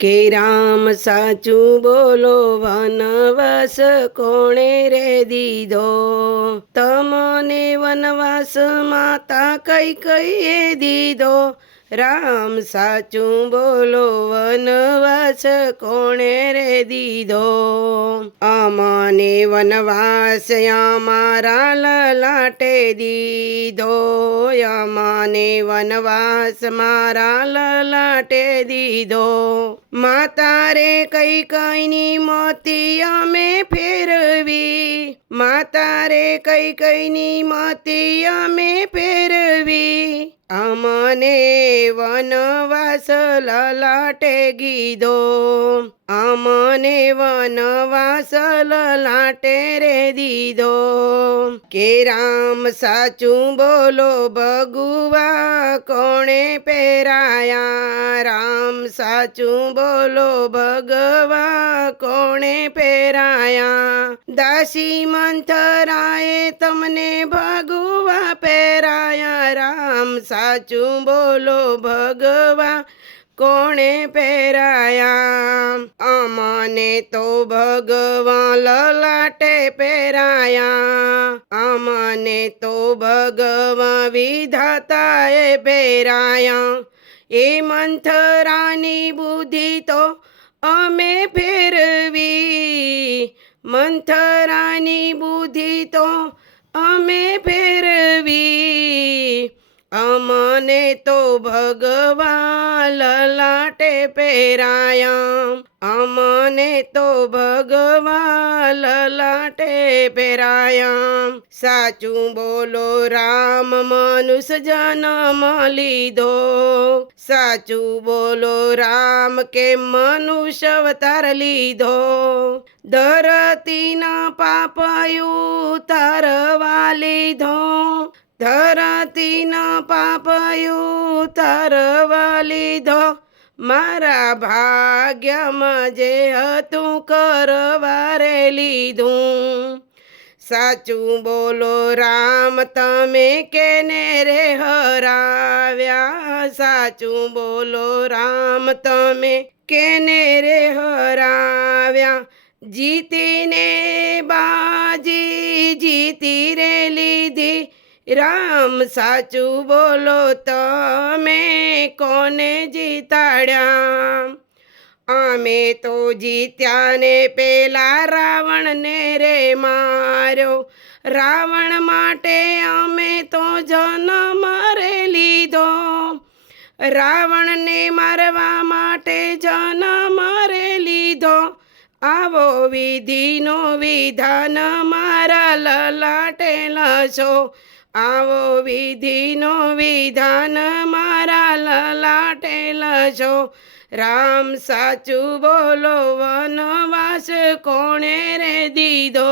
કે રામ સાચું બોલો વનવાસ કોણે રે દીધો, તમને વનવાસ માતા કઈ કઈએ દીધો. રામ સાચું બોલો વનવાસ કોણે રે દીધો, અમને વનવાસ અમારા લલાટે દીધો, અમને વનવાસ મારા લલાટે દીધો. માતા રે કઈ કઈની મોતી અમે ફેરવી, માતા રે કઈ કઈની મોતી અમે ફેરવી, અમને વનવાસ લલાટે ગીધો, અમને વનવાસ લલાટે રે દીધો. કે રામ સાચું બોલો ભગુવા કોણે પહેરાયા, રામ સાચું બોલો ભગવા કોણે પહેરાયા. દાસી મંથરાએ તમને ભગવા પહેરાયા, રામ સાચું બોલો ભગવા કોણે પહેરાયા. અમને તો ભગવાન લલાટે પહેરાયા, અમને તો ભગવાન વિધાતાએ પહેરાયા. એ મંથરાની બુદ્ધિ તો અમે ફેરવી, મંથરાની બુદ્ધિ તો અમે ફેરવી, અમને તો ભગવાન લલાટે પહેરાયા, અમને તો ભગવાન લલાટે પહેરાયા. સાચું બોલો રામ મનુષ્ય જન્મ લીધો, સાચું બોલો રામ કે મનુષ્ય અવતાર લીધો. ધરતીના પાપ ઉતારવા લીધો, ધરતીના પાપ ઉતારવા લીધો. મારા ભાગ્યમાં જે હતું કરવા રે લીધું. સાચું બોલો રામ તમે કેને રે હરાવ્યા, સાચું બોલો રામ તમે કેને રે હરાવ્યા. જીતીને બાજી જીતી રે લીધી, રામ સાચું બોલો તમે કોને જીતાડ્યા. અમે તો જીત્યા ને પેલા રાવણને રે માર્યો, રાવણ માટે અમે તો જન્મ રે લીધો, રાવણને મારવા માટે જન્મ રે લીધો. આવો વિધિનો વિધાન મારા લલાટે લશો, આવો વિધિનો વિધાન મારા લલાટે લશો. રામ સાચું બોલો વનવાસ કોણે રે દીધો.